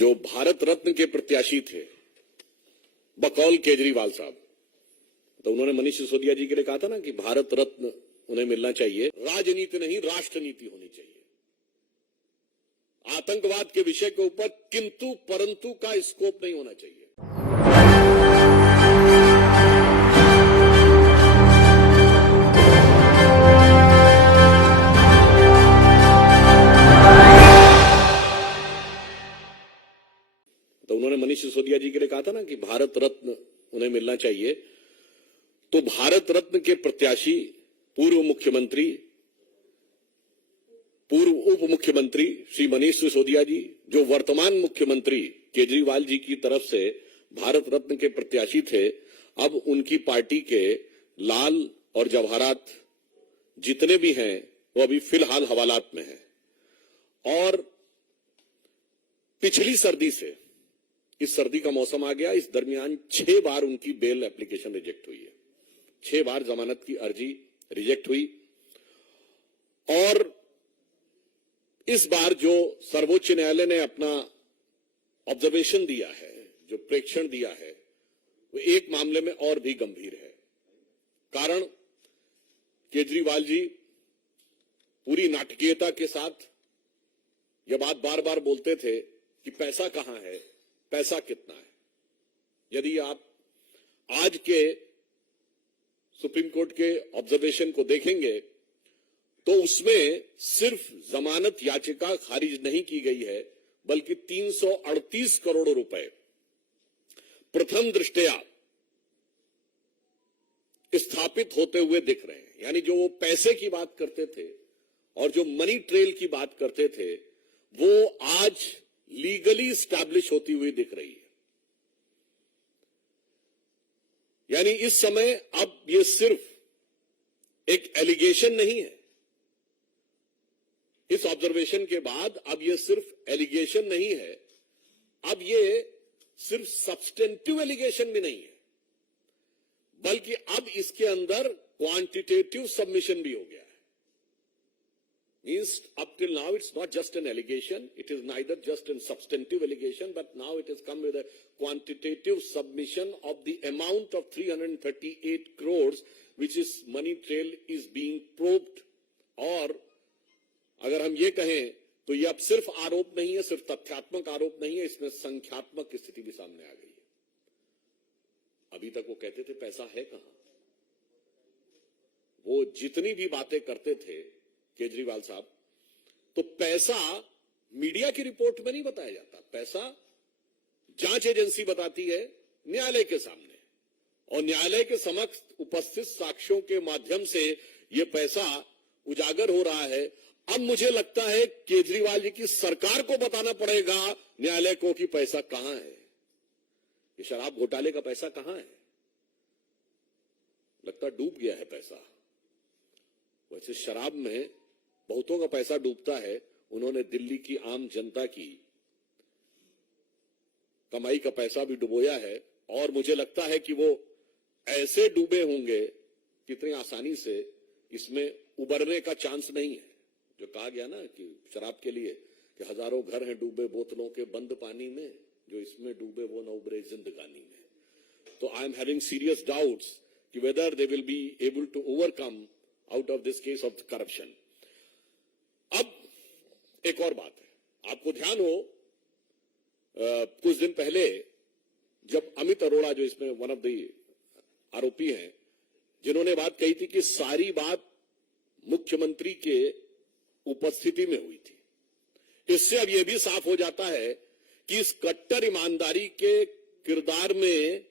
जो भारत रत्न के प्रत्याशी थे बकौल केजरीवाल साहब, तो उन्होंने मनीष सिसोदिया जी के लिए कहा था ना कि भारत रत्न उन्हें मिलना चाहिए, राजनीति नहीं राष्ट्रनीति होनी चाहिए। आतंकवाद के विषय के ऊपर किंतु परंतु का स्कोप नहीं होना चाहिए। तो उन्होंने मनीष सिसोदिया जी के लिए कहा था ना कि भारत रत्न उन्हें मिलना चाहिए। तो भारत रत्न के प्रत्याशी पूर्व मुख्यमंत्री, पूर्व उप मुख्यमंत्री श्री मनीष सिसोदिया जी, जो वर्तमान मुख्यमंत्री केजरीवाल जी की तरफ से भारत रत्न के प्रत्याशी थे, अब उनकी पार्टी के लाल और जवाहरात जितने भी हैं वो अभी फिलहाल हवालात में हैं। और पिछली सर्दी से इस सर्दी का मौसम आ गया, इस दरमियान 6 बार उनकी बेल एप्लीकेशन रिजेक्ट हुई है। 6 बार जमानत की अर्जी रिजेक्ट हुई। और इस बार जो सर्वोच्च न्यायालय ने अपना ऑब्जर्वेशन दिया है, जो प्रेक्षण दिया है, वो एक मामले में और भी गंभीर है। कारण केजरीवाल जी पूरी नाटकीयता के साथ यह बात बार बार बोलते थे कि पैसा कहां है, पैसा कितना है। यदि आप आज के सुप्रीम कोर्ट के ऑब्जर्वेशन को देखेंगे तो उसमें सिर्फ जमानत याचिका खारिज नहीं की गई है, बल्कि 338 करोड़ रुपए प्रथम दृष्टया स्थापित होते हुए दिख रहे हैं। यानी जो वो पैसे की बात करते थे और जो मनी ट्रेल की बात करते थे, वो आज लीगली स्टैब्लिश होती हुई दिख रही है। यानी इस समय अब ये सिर्फ एक एलिगेशन नहीं है। इस ऑब्जर्वेशन के बाद अब ये सिर्फ एलिगेशन नहीं है, अब ये सिर्फ सब्सटेंटिव एलिगेशन भी नहीं है, बल्कि अब इसके अंदर क्वांटिटेटिव सबमिशन भी हो गया है। Means up till now it's not just an allegation, it is neither just a substantive allegation, but now it has come with a quantitative submission of the amount of 338 crores which is money trail is being probed। और अगर हम ये कहें तो ये अब सिर्फ आरोप नहीं है, सिर्फ तथ्यात्मक आरोप नहीं है, इसमें संख्यात्मक स्थिति भी सामने आ गई है। अभी तक वो कहते थे पैसा है कहां। वो जितनी भी बातें करते थे केजरीवाल साहब, तो पैसा मीडिया की रिपोर्ट में नहीं बताया जाता। पैसा जांच एजेंसी बताती है न्यायालय के सामने, और न्यायालय के समक्ष उपस्थित साक्ष्यों के माध्यम से यह पैसा उजागर हो रहा है। अब मुझे लगता है केजरीवाल जी की सरकार को बताना पड़ेगा न्यायालय को कि पैसा कहां है, ये शराब घोटाले का पैसा कहां है। लगता डूब गया है पैसा। वैसे शराब में बहुतों का पैसा डूबता है, उन्होंने दिल्ली की आम जनता की कमाई का पैसा भी डुबोया है। और मुझे लगता है कि वो ऐसे डूबे होंगे कितनी आसानी से इसमें उबरने का चांस नहीं है। जो कहा गया ना कि शराब के लिए कि हजारों घर हैं डूबे बोतलों के बंद पानी में, जो इसमें डूबे वो न उबरे जिंदगानी में। तो I am having serious doubts कि whether they will be able to overcome out of this case of corruption. अब एक और बात है, आपको ध्यान हो कुछ दिन पहले जब अमित अरोड़ा, जो इसमें वन ऑफ द आरोपी हैं, जिन्होंने बात कही थी कि सारी बात मुख्यमंत्री के उपस्थिति में हुई थी, इससे अब यह भी साफ हो जाता है कि इस कट्टर ईमानदारी के किरदार में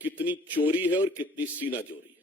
कितनी चोरी है और कितनी सीनाजोरी है।